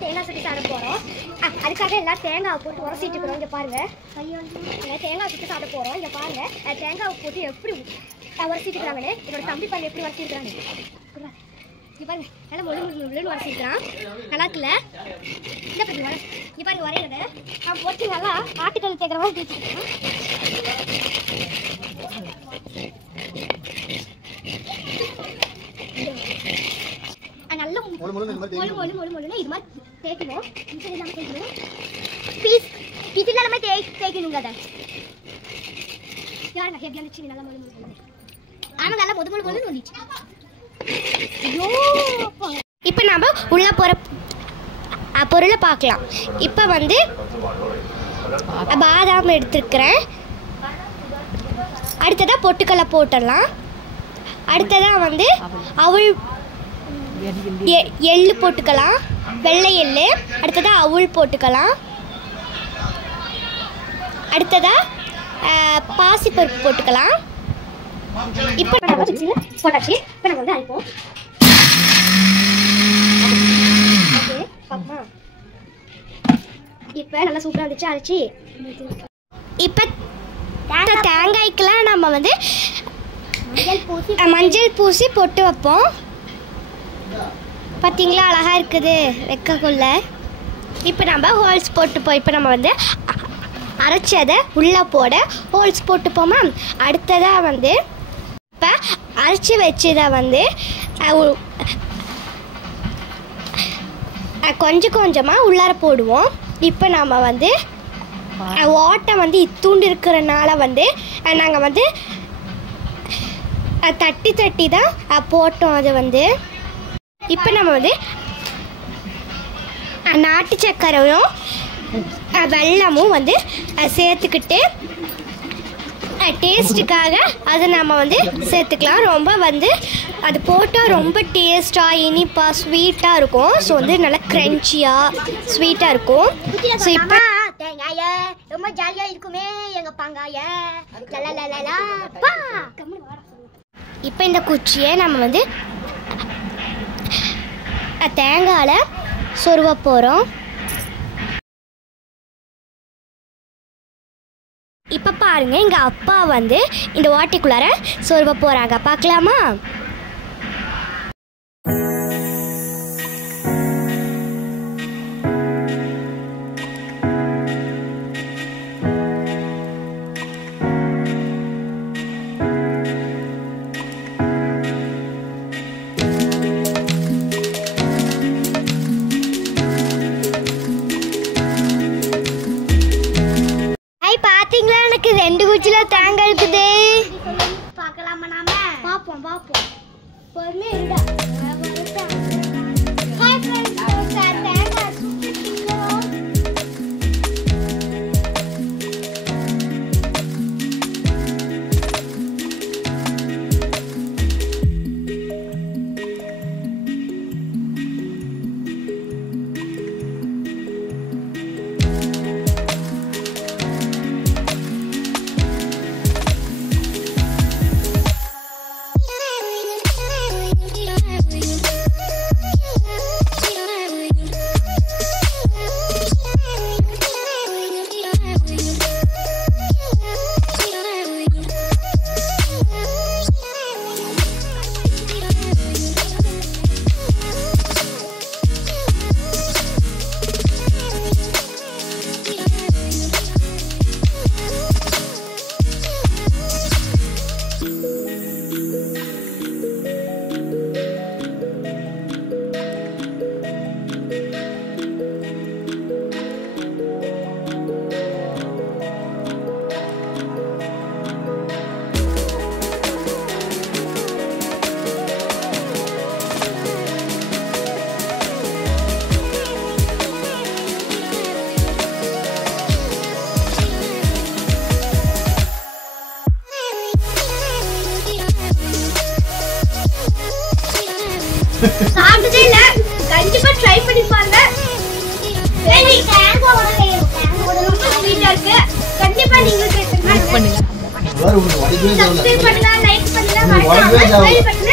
தேங்காய் சுட்டு சாப்பிட போகிறோம். அதுக்காக எல்லாம் தேங்காய் போட்டு உரசிட்டு இருக்கிறோம். இங்கே பாருங்கள், தேங்காய் சுட்டு சாப்பிட போகிறோம். இங்கே பாருங்கள், தேங்காய் போட்டு எப்படி உரசிட்டு இருக்கிறாங்கன்னு என்னோட தம்பி பாருங்க எப்படி உரசிருக்கிறாங்க. இங்கே பாருங்க, நல்லா முழுன்னு உரசிருக்கிறான். நல்லா இருக்குல்ல? இந்த பாருங்க, இங்கே பாருங்க வரையிறது அவன் போட்டு நல்லா ஆட்டுக்கல் தேக்கிற மாதிரி தேய்ச்சிருக்கான். நல்ல மொழு இது மாதிரி தேய்க்கணும். இது இல்லாமல் தேய்க்கணும். பீஸ் இல்லாமல் தேய்க்கணுங்க. அதை யாருங்க ஹெவியாக இருந்துச்சு. நல்லா மொழு ஆனால் நல்லா மொழு வந்துச்சு. இப்போ நம்ம உள்ள போகிற பொருளை பார்க்கலாம். இப்போ வந்து பாதாம் எடுத்துருக்கிறேன். அடுத்ததாக பொட்டுக்கடலை போட்டுடலாம். அடுத்ததாக வந்து அவுள் எள்ளு போட்டுக்கலாம், வெள்ளை எள்ளு. அடுத்ததாக அவுள் போட்டுக்கலாம். அடுத்ததாக பாசிப்பருப்பு போட்டுக்கலாம். இப்போ நம்ம போட்டாச்சு. இப்போ நம்ம வந்து அரைப்போம். இப்போ நல்லா சூப்பராக இருந்துச்சு அரைச்சி. இப்போ தேங்காய்க்கெல்லாம் நம்ம வந்து மஞ்சள் பூசி பொட்டு வைப்போம். பார்த்தீங்களா அழகாக இருக்குது வைக்கக்குள்ள. இப்போ நம்ம ஹோல்ஸ் போட்டுப்போம். இப்போ நம்ம வந்து அரைச்சதை உள்ளே போட ஹோல்ஸ் போட்டுப்போமா. அடுத்ததாக வந்து இப்போ அரைச்சி வச்சதை வந்து கொஞ்சம் கொஞ்சமாக உள்ளார போடுவோம். இப்போ நம்ம வந்து ஓட்டை வந்து இத்தூண்டு இருக்கிறனால வந்து நாங்கள் வந்து தட்டி தட்டி தான் போட்டோம். அது வந்து இப்போ நம்ம வந்து நாட்டு சர்க்கரையும் வெல்லமும் வந்து சேர்த்துக்கிட்டு டேஸ்ட்டுக்காக அதை நம்ம வந்து சேர்த்துக்கலாம். ரொம்ப வந்து அது போட்டால் ரொம்ப டேஸ்ட்டாக இனிப்பாக ஸ்வீட்டாக இருக்கும். ஸோ வந்து நல்லா க்ரன்ச்சியாக ஸ்வீட்டாக இருக்கும். ஸோ இப்போ தேங்காய ரொம்ப ஜாலியாக இருக்குமே எங்கள் பாங்காய. இப்போ இந்த குச்சியை நம்ம வந்து தேங்காயில் சொருவ போகிறோம். இப்போ பாருங்க, எங்க அப்பா வந்து இந்த வாட்டிக்குள்ளார சொருவ போறாங்க. பார்க்கலாமா? பாத்தீங்களா, எனக்கு 2 குச்சில தேங்காய் இருக்குது. பார்க்கலாமா? நாம பாப்போம். பொறுமையா இருடா. ஹாய் फ्रेंड्स, தேங்காய் சுட்டுட்டீங்களோ? சாப்பிட்டதே இல்ல, கண்டிப்பா ட்ரை பண்ணி பாருங்க. ரொம்ப ஸ்வீட்டா இருக்கு. கண்டிப்பா நீங்க ட்ரை பண்ணுங்க. சப்ஸ்கிரைப் பண்ணுங்க, லைக் பண்ணுங்க, மறக்காம பெல் பட்டனை